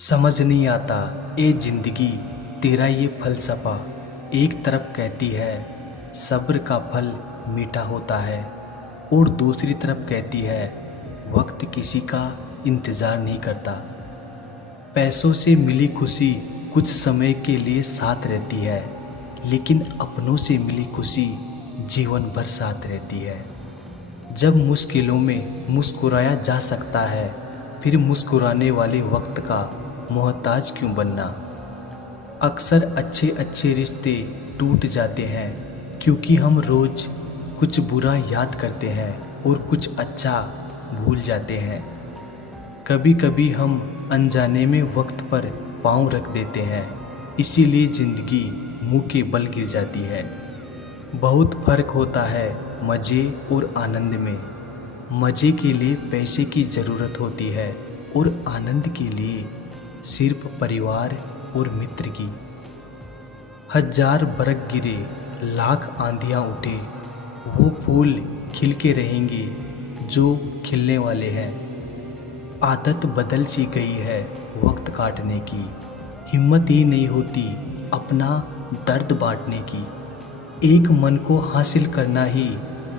समझ नहीं आता ए जिंदगी तेरा ये फलसफा। एक तरफ कहती है सब्र का फल मीठा होता है और दूसरी तरफ कहती है वक्त किसी का इंतज़ार नहीं करता। पैसों से मिली खुशी कुछ समय के लिए साथ रहती है, लेकिन अपनों से मिली खुशी जीवन भर साथ रहती है। जब मुश्किलों में मुस्कुराया जा सकता है, फिर मुस्कुराने वाले वक्त का मोहताज क्यों बनना। अक्सर अच्छे अच्छे रिश्ते टूट जाते हैं क्योंकि हम रोज़ कुछ बुरा याद करते हैं और कुछ अच्छा भूल जाते हैं। कभी कभी हम अनजाने में वक्त पर पाँव रख देते हैं, इसीलिए ज़िंदगी मुंह के बल गिर जाती है। बहुत फर्क होता है मज़े और आनंद में। मज़े के लिए पैसे की ज़रूरत होती है और आनंद के लिए सिर्फ परिवार और मित्र की। हजार बरख गिरे, लाख आंधियाँ उठे, वो फूल खिल के रहेंगे जो खिलने वाले हैं। आदत बदल सी गई है वक्त काटने की, हिम्मत ही नहीं होती अपना दर्द बांटने की। एक मन को हासिल करना ही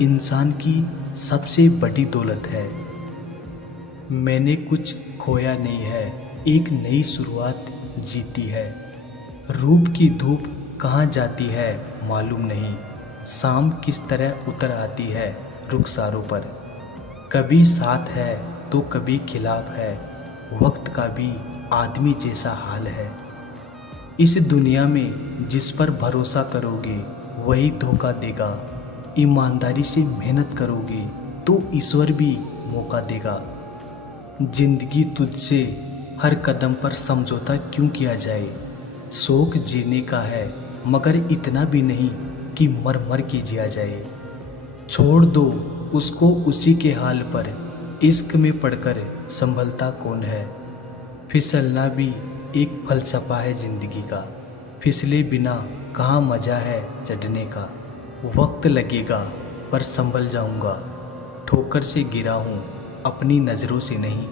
इंसान की सबसे बड़ी दौलत है। मैंने कुछ खोया नहीं है, एक नई शुरुआत जीती है। रूप की धूप कहाँ जाती है मालूम नहीं, शाम किस तरह उतर आती है रुखसारों पर। कभी साथ है तो कभी खिलाफ है, वक्त का भी आदमी जैसा हाल है। इस दुनिया में जिस पर भरोसा करोगे वही धोखा देगा। ईमानदारी से मेहनत करोगे तो ईश्वर भी मौका देगा। जिंदगी तुझसे हर कदम पर समझौता क्यों किया जाए। शौक जीने का है मगर इतना भी नहीं कि मर मर के जिया जाए। छोड़ दो उसको उसी के हाल पर, इश्क में पड़कर संभलता कौन है। फिसलना भी एक फलसफा है ज़िंदगी का, फिसले बिना कहाँ मज़ा है चढ़ने का। वक्त लगेगा पर संभल जाऊंगा, ठोकर से गिरा हूँ अपनी नज़रों से नहीं।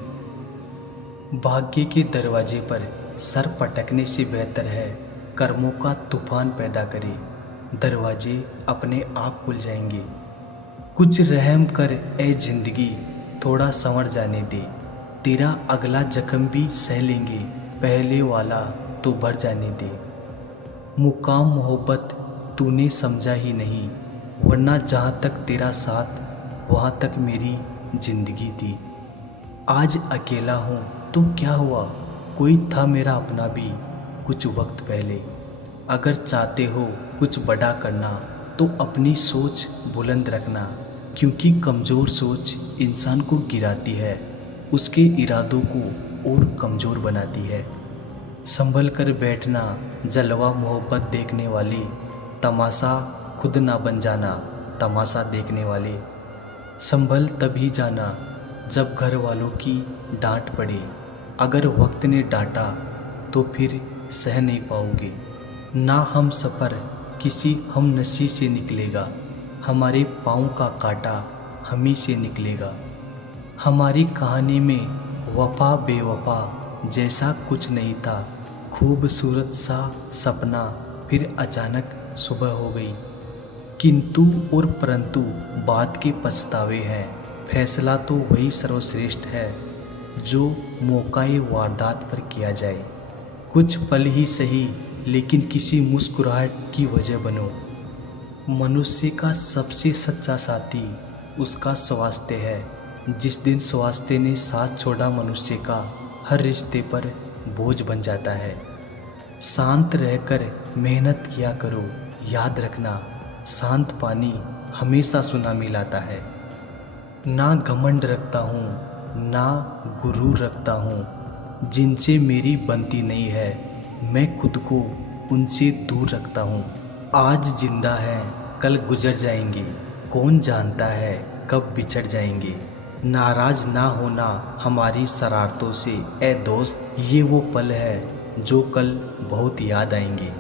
भाग्य के दरवाजे पर सर पटकने से बेहतर है कर्मों का तूफान पैदा करे, दरवाजे अपने आप खुल जाएंगे। कुछ रहम कर ए जिंदगी, थोड़ा संवर जाने दे, तेरा अगला जख्म भी सह लेंगे, पहले वाला तो भर जाने दे। मुकाम मोहब्बत तूने समझा ही नहीं, वरना जहाँ तक तेरा साथ वहाँ तक मेरी जिंदगी थी। आज अकेला हूँ तो क्या हुआ, कोई था मेरा अपना भी कुछ वक्त पहले। अगर चाहते हो कुछ बड़ा करना तो अपनी सोच बुलंद रखना, क्योंकि कमज़ोर सोच इंसान को गिराती है, उसके इरादों को और कमज़ोर बनाती है। संभल कर बैठना, जलवा मोहब्बत देखने वाले, तमाशा खुद ना बन जाना तमाशा देखने वाले। संभल तभी जाना जब घर वालों की डांट पड़े, अगर वक्त ने डांटा तो फिर सह नहीं पाओगे। ना हम सफ़र किसी हम नसी से निकलेगा, हमारे पाँव का कांटा हम ही से निकलेगा। हमारी कहानी में वफा बेवफा जैसा कुछ नहीं था, खूबसूरत सा सपना फिर अचानक सुबह हो गई। किंतु और परंतु बात के पछतावे हैं, फैसला तो वही सर्वश्रेष्ठ है जो मौकाए वारदात पर किया जाए। कुछ पल ही सही लेकिन किसी मुस्कुराहट की वजह बनो। मनुष्य का सबसे सच्चा साथी उसका स्वास्थ्य है। जिस दिन स्वास्थ्य ने साथ छोड़ा मनुष्य का, हर रिश्ते पर बोझ बन जाता है। शांत रहकर मेहनत किया करो, याद रखना शांत पानी हमेशा सुनामी लाता है। ना घमंड रखता हूँ ना गुरूर रखता हूँ, जिनसे मेरी बनती नहीं है मैं खुद को उनसे दूर रखता हूँ। आज जिंदा है कल गुजर जाएंगे, कौन जानता है कब बिछड़ जाएंगे। नाराज ना होना हमारी शरारतों से ए दोस्त, ये वो पल है जो कल बहुत याद आएंगे।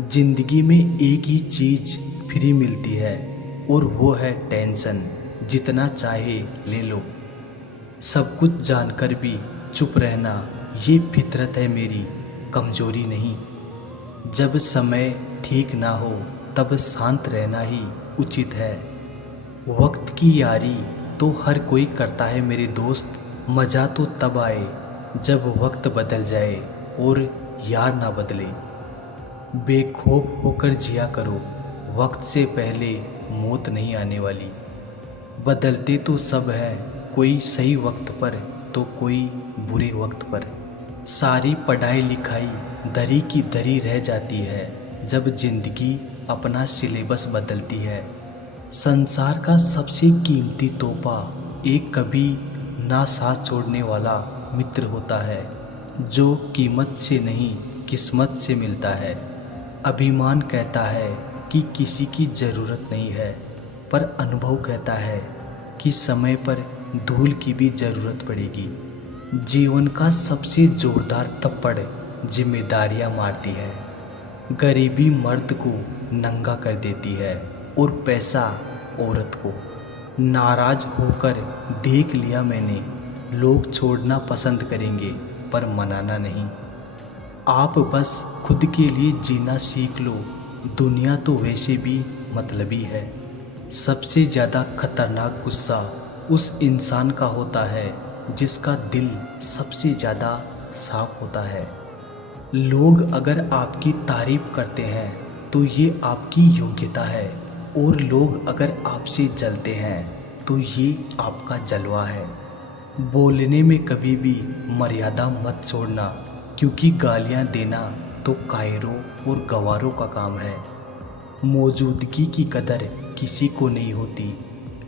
जिंदगी में एक ही चीज़ फ्री मिलती है और वो है टेंशन, जितना चाहे ले लो। सब कुछ जानकर भी चुप रहना ये फितरत है मेरी, कमजोरी नहीं। जब समय ठीक ना हो तब शांत रहना ही उचित है। वक्त की यारी तो हर कोई करता है मेरे दोस्त, मज़ा तो तब आए जब वक्त बदल जाए और यार ना बदले। बेखौफ होकर जिया करो, वक्त से पहले मौत नहीं आने वाली। बदलते तो सब है, कोई सही वक्त पर तो कोई बुरे वक्त पर। सारी पढ़ाई लिखाई दरी की दरी रह जाती है जब जिंदगी अपना सिलेबस बदलती है। संसार का सबसे कीमती तोहफा एक कभी ना साथ छोड़ने वाला मित्र होता है, जो कीमत से नहीं किस्मत से मिलता है। अभिमान कहता है कि किसी की ज़रूरत नहीं है, पर अनुभव कहता है कि समय पर धूल की भी ज़रूरत पड़ेगी। जीवन का सबसे जोरदार थप्पड़ जिम्मेदारियां मारती है। गरीबी मर्द को नंगा कर देती है और पैसा औरत को। नाराज होकर देख लिया मैंने, लोग छोड़ना पसंद करेंगे पर मनाना नहीं। आप बस खुद के लिए जीना सीख लो, दुनिया तो वैसे भी मतलबी है। सबसे ज़्यादा खतरनाक गुस्सा उस इंसान का होता है जिसका दिल सबसे ज़्यादा साफ होता है। लोग अगर आपकी तारीफ करते हैं तो ये आपकी योग्यता है, और लोग अगर आपसे जलते हैं तो ये आपका जलवा है। बोलने में कभी भी मर्यादा मत छोड़ना, क्योंकि गालियां देना तो कायरों और गवारों का काम है। मौजूदगी की कदर किसी को नहीं होती,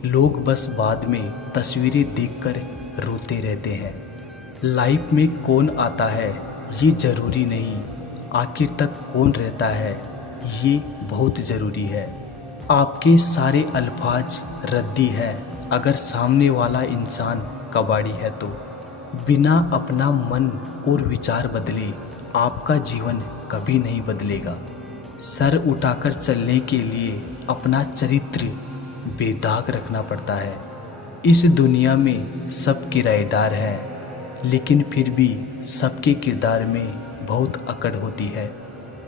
लोग बस बाद में तस्वीरें देखकर रोते रहते हैं। लाइफ में कौन आता है ये ज़रूरी नहीं, आखिर तक कौन रहता है ये बहुत ज़रूरी है। आपके सारे अल्फाज रद्दी है अगर सामने वाला इंसान कबाड़ी है तो। बिना अपना मन और विचार बदले आपका जीवन कभी नहीं बदलेगा। सर उठाकर चलने के लिए अपना चरित्र बेदाग रखना पड़ता है। इस दुनिया में सब किराएदार हैं, लेकिन फिर भी सबके किरदार में बहुत अकड़ होती है।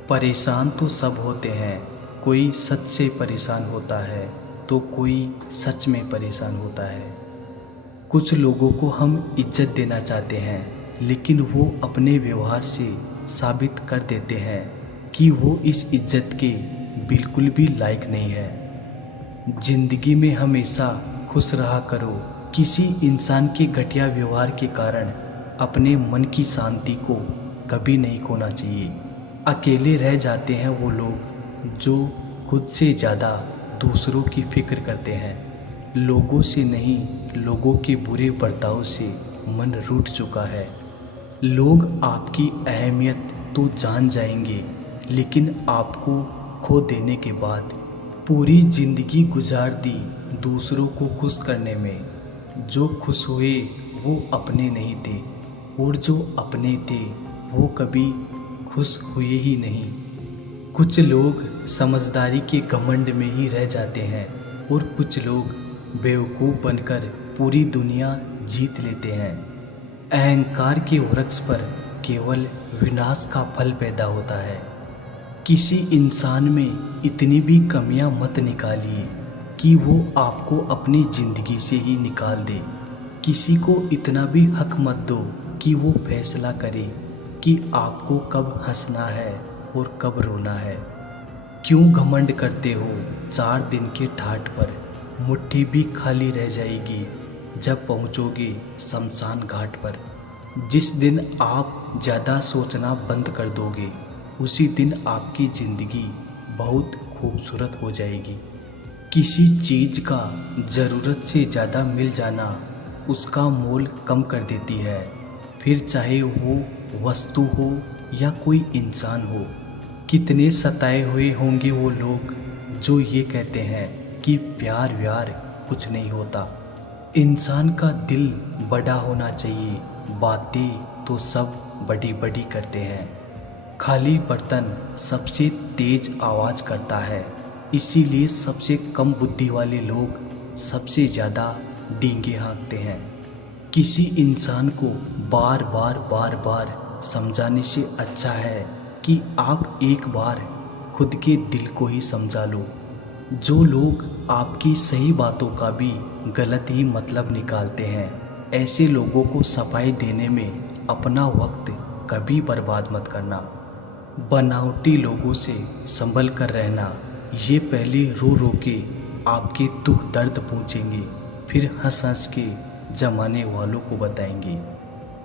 परेशान तो सब होते हैं, कोई सच से परेशान होता है तो कोई सच में परेशान होता है। कुछ लोगों को हम इज्जत देना चाहते हैं, लेकिन वो अपने व्यवहार से साबित कर देते हैं कि वो इस इज्जत के बिल्कुल भी लायक नहीं है। जिंदगी में हमेशा खुश रहा करो। किसी इंसान के घटिया व्यवहार के कारण अपने मन की शांति को कभी नहीं खोना चाहिए। अकेले रह जाते हैं वो लोग जो खुद से ज़्यादा दूसरों की फिक्र करते हैं। लोगों से नहीं, लोगों के बुरे बर्ताव से मन रूठ चुका है। लोग आपकी अहमियत तो जान जाएंगे, लेकिन आपको खो देने के बाद पूरी ज़िंदगी गुजार दी दूसरों को खुश करने में। जो खुश हुए वो अपने नहीं थे, और जो अपने थे वो कभी खुश हुए ही नहीं। कुछ लोग समझदारी के घमंड में ही रह जाते हैं, और कुछ लोग बेवकूफ़ बनकर पूरी दुनिया जीत लेते हैं। अहंकार के वृक्ष पर केवल विनाश का फल पैदा होता है। किसी इंसान में इतनी भी कमियां मत निकालिए कि वो आपको अपनी ज़िंदगी से ही निकाल दे। किसी को इतना भी हक मत दो कि वो फैसला करे कि आपको कब हंसना है और कब रोना है। क्यों घमंड करते हो 4 दिन के ठाठ पर? मुट्ठी भी खाली रह जाएगी जब पहुंचोगे शमशान घाट पर। जिस दिन आप ज़्यादा सोचना बंद कर दोगे, उसी दिन आपकी ज़िंदगी बहुत खूबसूरत हो जाएगी। किसी चीज़ का ज़रूरत से ज़्यादा मिल जाना उसका मोल कम कर देती है, फिर चाहे वो वस्तु हो या कोई इंसान हो। कितने सताए हुए होंगे वो लोग जो ये कहते हैं कि प्यार व्यार कुछ नहीं होता। इंसान का दिल बड़ा होना चाहिए, बातें तो सब बड़ी बड़ी करते हैं। खाली बर्तन सबसे तेज आवाज़ करता है, इसीलिए सबसे कम बुद्धि वाले लोग सबसे ज़्यादा डींगे हाँकते हैं। किसी इंसान को बार बार बार बार समझाने से अच्छा है कि आप एक बार खुद के दिल को ही समझा लो। जो लोग आपकी सही बातों का भी गलत ही मतलब निकालते हैं, ऐसे लोगों को सफाई देने में अपना वक्त कभी बर्बाद मत करना। बनावटी लोगों से संभल कर रहना, ये पहले रो रो के आपके दुख दर्द पूछेंगे, फिर हंस हंस के जमाने वालों को बताएंगे।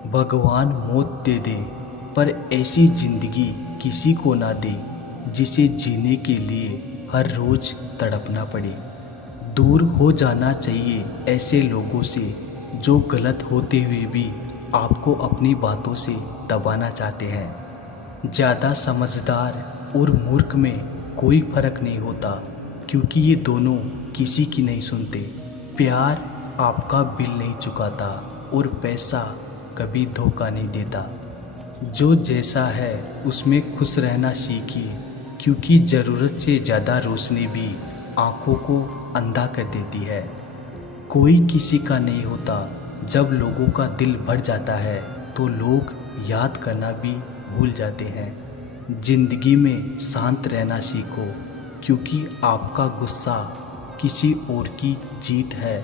भगवान मौत दे दे पर ऐसी जिंदगी किसी को ना दे जिसे जीने के लिए हर रोज तड़पना पड़े। दूर हो जाना चाहिए ऐसे लोगों से जो गलत होते हुए भी आपको अपनी बातों से दबाना चाहते हैं। ज़्यादा समझदार और मूर्ख में कोई फर्क नहीं होता, क्योंकि ये दोनों किसी की नहीं सुनते। प्यार आपका बिल नहीं चुकाता और पैसा कभी धोखा नहीं देता। जो जैसा है उसमें खुश रहना सीखिए, क्योंकि ज़रूरत से ज़्यादा रोशनी भी आँखों को अंधा कर देती है। कोई किसी का नहीं होता। जब लोगों का दिल भर जाता है तो लोग याद करना भी भूल जाते हैं। जिंदगी में शांत रहना सीखो, क्योंकि आपका गुस्सा किसी और की जीत है